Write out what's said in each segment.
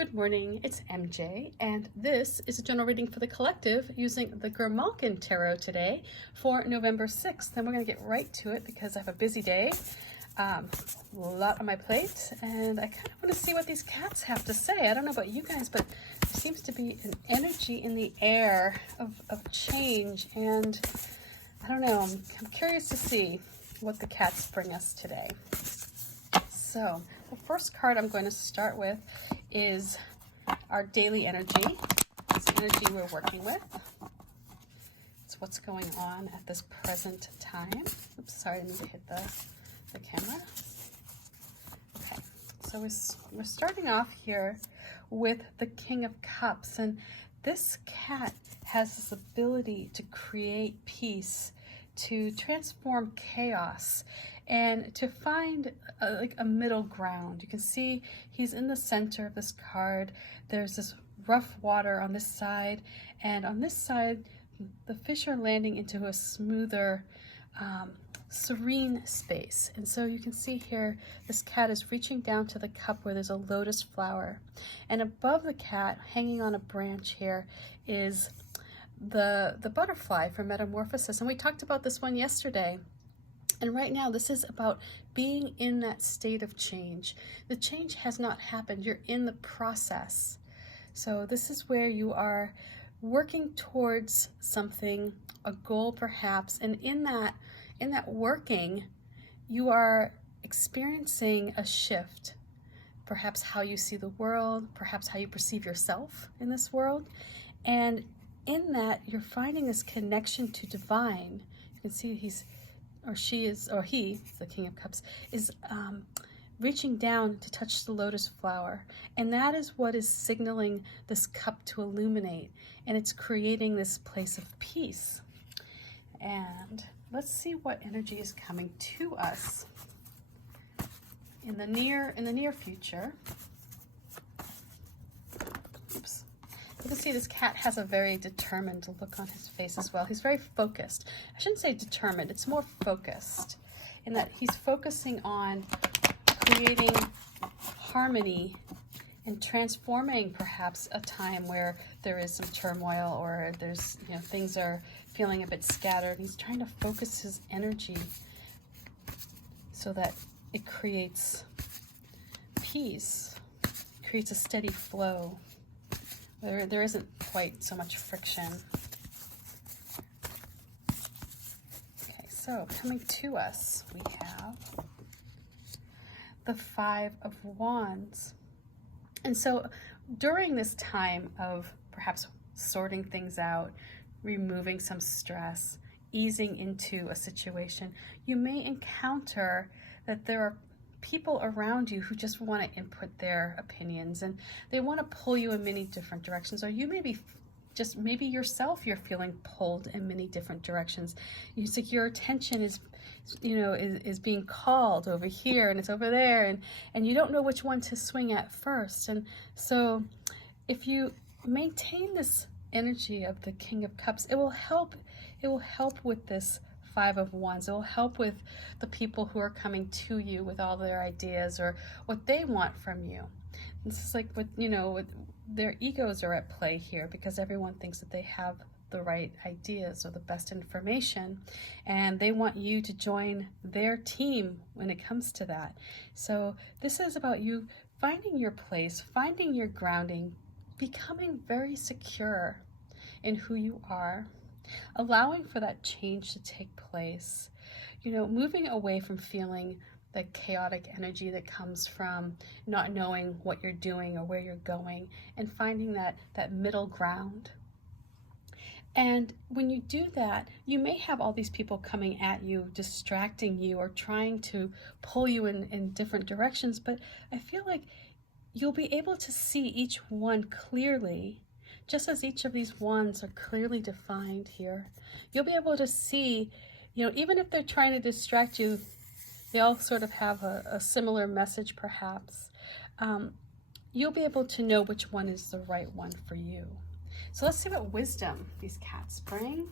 Good morning, it's MJ, and this is a general reading for the collective using the Grimalkin Tarot today for November 6th. And we're going to get right to it because I have a busy day, a lot on my plate, and I kind of want to see what these cats have to say. I don't know about you guys, but there seems to be an energy in the air of change, and I don't know, I'm curious to see what the cats bring us today. So the first card I'm going to start with is our daily energy. It's the energy we're working with. It's what's going on at this present time. Oops, sorry, I need to hit the camera. Okay, so we're starting off here with the King of Cups, and this cat has this ability to create peace, to transform chaos, and to find a middle ground. You can see he's in the center of this card. There's this rough water on this side, and on this side, the fish are landing into a smoother, serene space. And so you can see here, this cat is reaching down to the cup where there's a lotus flower. And above the cat, hanging on a branch here, is the butterfly for metamorphosis. And we talked about this one yesterday. And right now, this is about being in that state of change. The change has not happened. You're in the process. So this is where you are working towards something, a goal perhaps, and in that working, you are experiencing a shift. Perhaps how you see the world, perhaps how you perceive yourself in this world. And in that, you're finding this connection to divine. You can see he, the King of Cups, is reaching down to touch the lotus flower. And that is what is signaling this cup to illuminate. And it's creating this place of peace. And let's see what energy is coming to us in the near future. Oops. You can see this cat has a very determined look on his face as well. He's very focused. I shouldn't say determined, it's more focused in that he's focusing on creating harmony and transforming perhaps a time where there is some turmoil or there's, things are feeling a bit scattered. He's trying to focus his energy so that it creates peace, creates a steady flow. There isn't quite so much friction. Okay, so coming to us, we have the Five of Wands. And so during this time of perhaps sorting things out, removing some stress, easing into a situation, you may encounter that there are people around you who just want to input their opinions, and they want to pull you in many different directions, or you may be maybe yourself you're feeling pulled in many different directions. It's like your attention is being called over here and it's over there, and you don't know which one to swing at first. And so if you maintain this energy of the King of Cups, it will help with this Five of Wands. It will help with the people who are coming to you with all their ideas or what they want from you. This is like with their egos are at play here, because everyone thinks that they have the right ideas or the best information, and they want you to join their team when it comes to that. So this is about you finding your place, finding your grounding, becoming very secure in who you are, allowing for that change to take place, moving away from feeling the chaotic energy that comes from not knowing what you're doing or where you're going, and finding that middle ground. And when you do that, you may have all these people coming at you, distracting you, or trying to pull you in different directions, but I feel like you'll be able to see each one clearly. Just as each of these wands are clearly defined here, you'll be able to see, even if they're trying to distract you, they all sort of have a similar message perhaps. You'll be able to know which one is the right one for you. So let's see what wisdom these cats bring.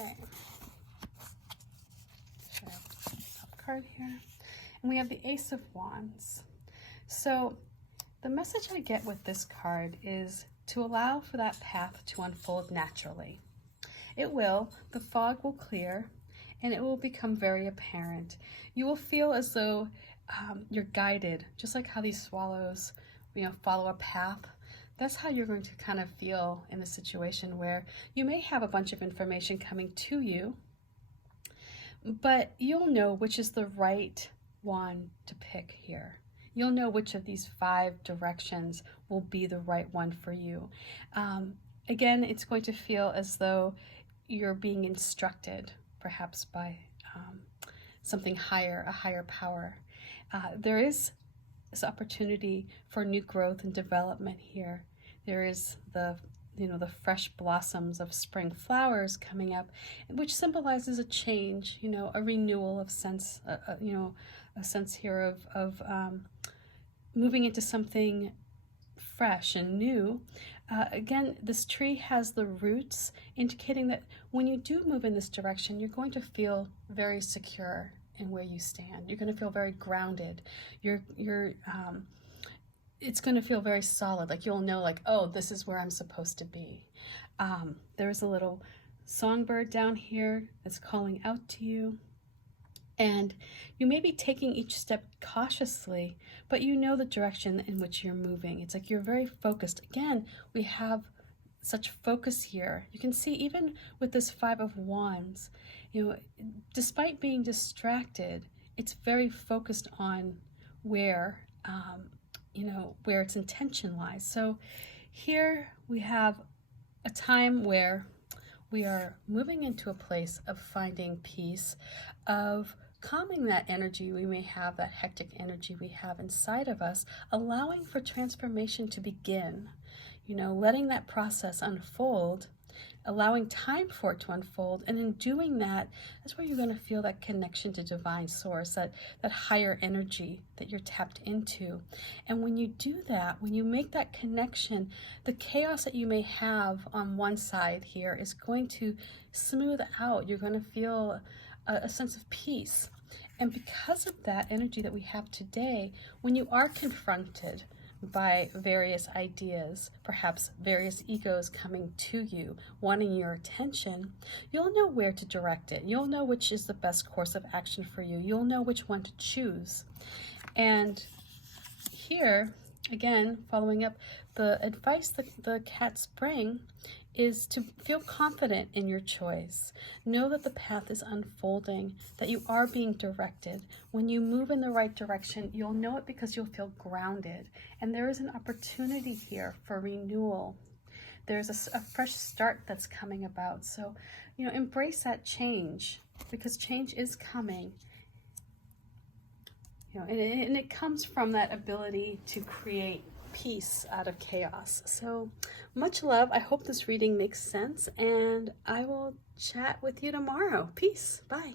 Okay. Top card here. And we have the Ace of Wands. So the message I get with this card is to allow for that path to unfold naturally. It will. The fog will clear and it will become very apparent. You will feel as though you're guided, just like how these swallows, follow a path. That's how you're going to kind of feel in the situation where you may have a bunch of information coming to you, but you'll know which is the right one to pick here. You'll know which of these 5 directions will be the right one for you. Again, it's going to feel as though you're being instructed, perhaps by something higher, a higher power. There is this opportunity for new growth and development here. There is the fresh blossoms of spring flowers coming up, which symbolizes a change, a renewal of sense, a sense here of moving into something fresh and new. Again, this tree has the roots, indicating that when you do move in this direction, you're going to feel very secure in where you stand. You're going to feel very grounded. It's going to feel very solid. Like you'll know, like, oh, this is where I'm supposed to be. There's a little songbird down here that's calling out to you. And you may be taking each step cautiously, but you know the direction in which you're moving. It's like you're very focused. Again, we have such focus here. You can see even with this 5 of Wands, despite being distracted, it's very focused on where its intention lies. So here we have a time where we are moving into a place of finding peace, of calming that energy we may have, that hectic energy we have inside of us, allowing for transformation to begin, letting that process unfold, allowing time for it to unfold. And in doing that, that's where you're going to feel that connection to divine source, that higher energy that you're tapped into. And when you do that, when you make that connection, the chaos that you may have on one side here is going to smooth out. You're going to feel a sense of peace. And because of that energy that we have today, when you are confronted by various ideas, perhaps various egos coming to you, wanting your attention, you'll know where to direct it. You'll know which is the best course of action for you. You'll know which one to choose. And here, again, following up, the advice that the cats bring is to feel confident in your choice. Know that the path is unfolding, that you are being directed. When you move in the right direction, you'll know it because you'll feel grounded. And there is an opportunity here for renewal. There's a fresh start that's coming about. So, embrace that change, because change is coming. And it comes from that ability to create peace out of chaos. So much love. I hope this reading makes sense, and I will chat with you tomorrow. Peace. Bye.